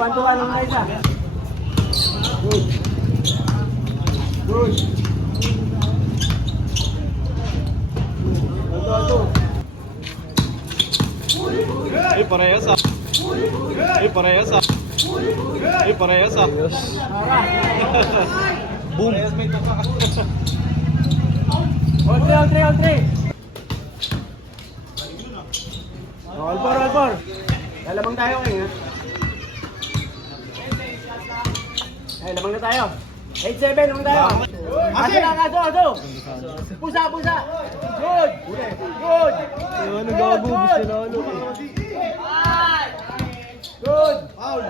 Mag-1-2-1 lang na isa. Good. Good. 1-2-2. Eh, parehas ah. Eh, parehas ah. Eh, parehas ah. Boom. All 3, all 3, all 3. All 4, all 4. Lalabang tayo kayo. Ay, labang na tayo. 8-7, labang tayo. Aso lang, aso. Pusa. Good. Good. Ano gago? Gusto na ano? Good. Foul.